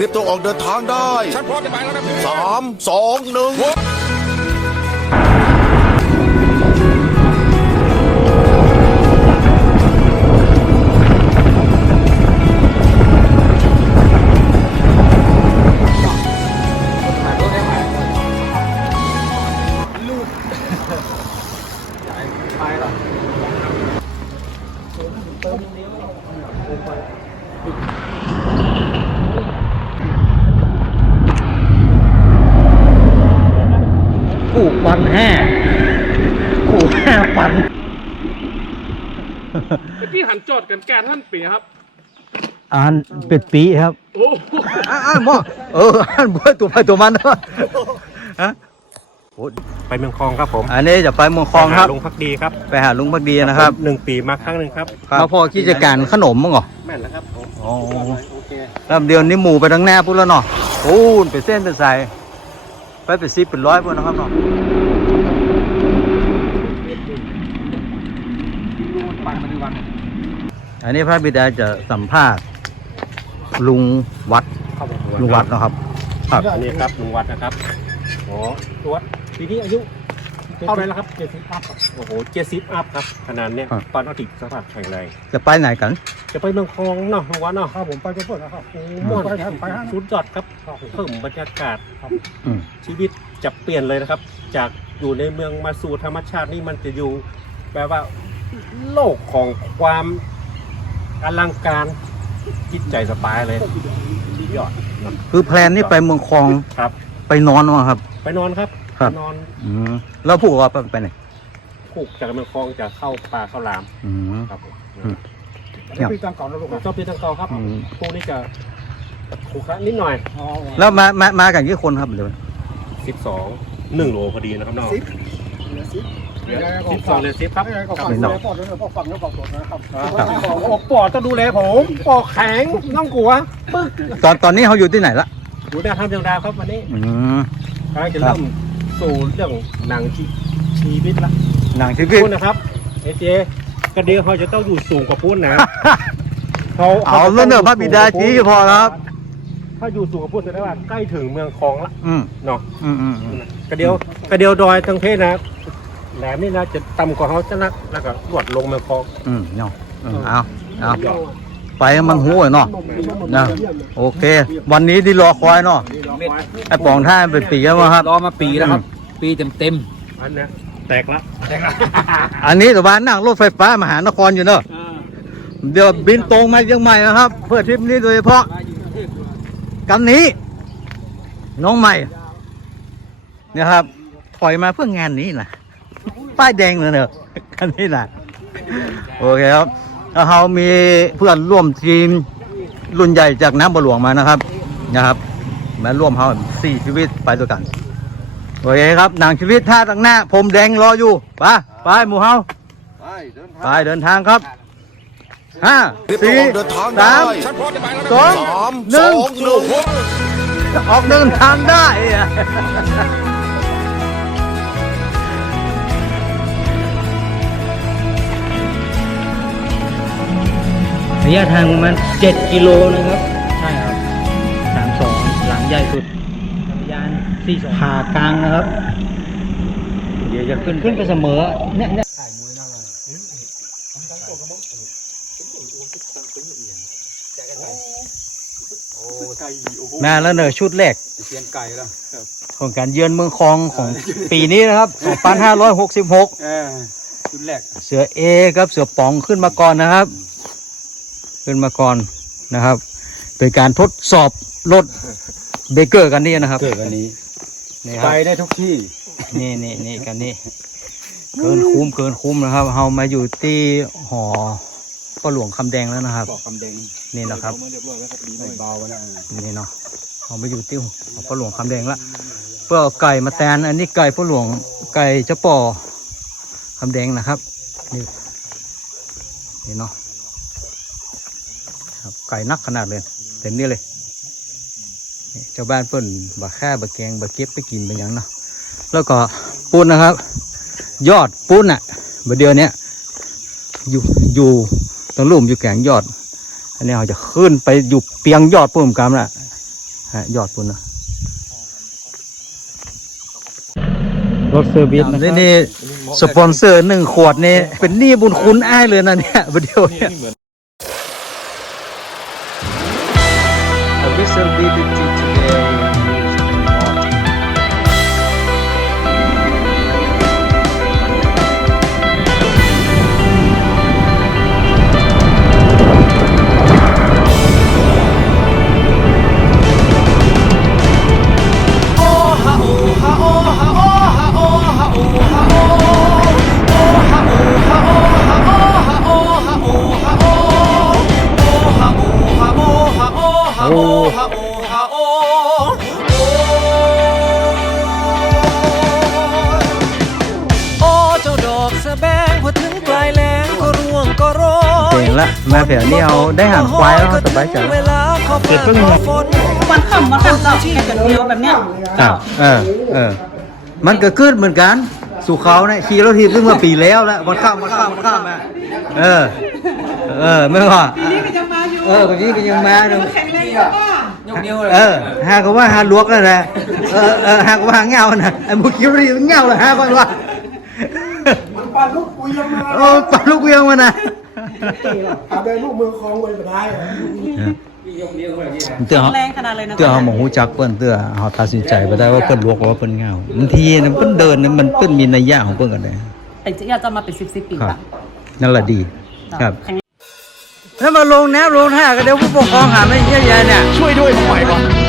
เตรียมตัวออกเดินทางได้ฉันพร้อมจะไปแล้วนะพี่สามสองหนึ่งกูปั นแห่กูแห่ปันพี่หันจอดกันการท่านเปียครับอ่านเป็ดปีครับ โอ้โหอ่านอ่านบ่เอออ่านบ่ตัวไปตัวมันเนอะฮะไปเมืองคลองครับผม อันนี้จะไปเมืองคลองครับไปหาลุงพักดีครับ ไปหาลุงพักดีนะครับหนึ่งปีมาครั้งหนึ่งครับมาพอกิจการขนมมั้งเหรอแม่นแล้วครับผมอ๋อโอเคแล้วเดี๋ยวนี้หมูไปทั้งหน้าพุ่นแล้วเนาะโอ้นเป็นเส้นเป็นสาย ไปเป็นสิบเป็นร้อยพุ่นนะครับเนาะอันนี้พระบิดาจะสัมภาษณ์ลุงวัดเข้าไปลุงวัดเนาะครับ ครับอันนี้ครับลุงวัดนะครับโอ้ลุงวัดปีนี้อายุเท่าไหรแล้วครับเจ็ดสิบอัพครับโอ้โหเจ็ดสิบอัพครับขนาดเนี้ยครับตอนเอาติดสภาพแข็งแรงจะไปไหนกัน จะไปเมืองคลองเนาะลุงวัดเนาะครับผมไปจะเปิดนะครับโอ้หมดไปสุดยอดครับเพิ่มบรรยากาศอืมชีวิตจะเปลี่ยนเลยนะครับ จากอยู่ในเมืองมาสู่ธรรมชาตินี่มันจะอยู่ แปลว่า โลกของความอลังการจิตใจสบายเลยสุดยอดนะคือแพลนนี่ไปเมืองคลองครับ ไปนอนมาครับ ไปนอนครับครับ ไปนอนอืมแล้วพูดว่าไปไปไหนผูกจากเมืองคลองจะเข้าป่าเข้าลามอืมครับผมอืม นี่ปีตังก่อนนะลูกชอบปีตังเกาครับอืมพวกนี้จะขูคะนิดหน่อยอ๋อแล้วมามามากันกี่คนครับเดี๋ยวสิบสองหนึ่งโลพอดีนะครับน้องสิบ เหลือสิบสิบสองเลยสิบครับไม่ไงก็ฟังดูแลปอดด้วยพอฟังแล้วปอดสดนะครับโอ้ปอดต้องดูแลผมปอดแข็งต้องกลัวปึ๊กตอนตอนนี้เขาอยู่ที่ไหนละดูได้ทำเรื่องราวครับวันนี้อืม กำลังจะเริ่มสู่เรื่องหนังชีชีวิตละหนังชีวิตพูดนะครับเอเจ กระเดียวเขาจะต้องอยู่สูงกว่าพูดนะเขาเอาแล้วเนอะพระบิดาชี้พอแล้วครับถ้าอยู่สูงกว่าพูดแสดงว่าใกล้ถึงเมืองคลองละอืมเนาะอืมอืมอืมกระเดียวกระเดียวดอยทั้งเพศนะแหลมนี่นะจะต่ำกว่าเขาจะนักแล้วก็ลวดลงเมืองคลองอืมเนาะอืมเอาเอาไปให้มันหูยเนาะนะโอเค วันนี้ที่รอคอยเนาะไอ้ปองท่าเป็นปีแล้วมั้งครับรอมาปีแล้วครับ ปีเต็มเต็มอัน เนี้ยแตกละอันนี้แต่ว่านั่งรถไฟฟ้ามหานครอยู่เนอะเดี๋ยวบินตรงมาเชียงใหม่นะครับ เพื่อทริปนี้โดยเฉพาะกันนี้ น้องใหม่เนี่ยครับถอยมาเพื่องานนี้นะป้ายแดงเลยเนอะกันนี้นะโอเคครับแล้วเรามีเพื่อนร่วมทีมรุ่นใหญ่จากน้ำบหลวงมานะครับนะครับ มาร่วมเขาสี่ชีวิตไปด้วยกัน โอเคครับ หนังชีวิตท่าตั้งหน้า ผมแดงรออยู่ไปไปหมู่เฮาไปเดินทางครับห้าเตรียมตัวสี่ออกเดินทางสาได้มฉันพร้อมจะไปแล้วนะสองสามหนึ่สองงหนึ่งออกเดินทางได้อะระยะทางประมาณ7กิโลนะครับ ใช่ครับสามสองหลังใหญ่สุดยาน สี่สองผ่ากลางนะครับ เดี๋ยวจะขึ้นขึ้นไปเสมอเนี่ยเนี่ยมาแล้วเนอะชุดแรกเสียงไก่แล้วของการเยือนเมืองคลองของปีนี้นะครับ 2566เออชุดแรก เสือเอครับ เสือป๋องขึ้นมาก่อนนะครับ ขึ้นมาก่อนนะครับเป็นการทดสอบรถ เบเกอร์กันนี่นะครับ เกิดวันนี้ นี่คไปรับได้ทุกที่ นี่นี่นี่กันนี่เกินคุ้มเกินคุ้มนะครับเรามาอยู่ที่หอพ่อหลวงคำแดงแล้วนะครับ บอกคำแดงนี่นะครับ ไม่เบาแล้วนี่เนาะเรามาอยู่ที่หอพ่อหลวงคำแดงละเพื่อเอาไก่มาแตนอันนี้ไก่พ่อหลวงไก่เจ้าป่อคำแดงนะครับ นี่นี่เนาะครับไก่นักขนาดเลยเต็มนี่เลยนี่ เจ้าบ้านเปิ้นบะแค่บะแกงบะเก็บไปกินไปหยังเนาะแล้วก็ปูนนะครับ ยอดปูนอะบะเดียวเนี้ยอยู่อยู่ตรงลุ่มอยู่แกงยอด อันนี้เราจะขึ้นไปอยู่เปียงยอดปุ่มกำละฮะยอดปุ่นนะรถเซอร์วิสนี่นี่สปอนเซอร์หนึ่งขวดนี่เป็นหนี้บุญคุณอ้ายเลยนะเนี่ยประเดี๋ยวเนี่ย Mr. David Teacher. สะแบงพอถึงปลายแรงก็ร่วงก็โรยเก่งละมาแถวนี้เอาได้หางควายแล้วสบายใจเวแล้วลาขอฟ้าขอฝนวันค่ำวันค่ำเจ้าแค่กันเดียวแบบเนี้ยอ้าวเออเออมันก็ขึ้นเหมือนกัน สู่เขาเนี่ยขี่รถทีซึ่งเมื่อปีแล้วแล้ววันข้ามวันข้ามวันข้ามมาเออ เออไม่ว่าปีนี้ก็จะมาอยู่เออแบบนี้ก็ยังมาเนอะแข็งแรงกว่าป้ายกนิ้วเลยเออหาก็ว่าหาลวกแล้วนะเออเออหาก็ว่าหาเงานะไอ้บุคิวรีมันเงาเลยหาก็ว่า ปานลูกกุยยังมาโอ้ปลาลูกเวียงมานะอาเดินลูกมือคลองไว้ก็ได้อะเตือนเขาแรงขนาดเลยนะเตือนเขาหมองหูจักเปิ้นเตือนเขาตัดสินใจไปได้ว่าเปิ้นลวกหรือว่าเปิ้นเงาบางทีนะเปิ้นเดินเนี่ยมันเปิ้นมีนัยยะของเปิ้นกันเลยแต่จริงๆอยากจะมาเป็นสิบสิบปีครับละนั่นแหละดีครับแข็งถ้ามาลงน้ำลงท่าก็เดี๋ยวผู้ปกครองหาไม่เยอะแยะเนี่ยช่วยด้วยทำไมวะ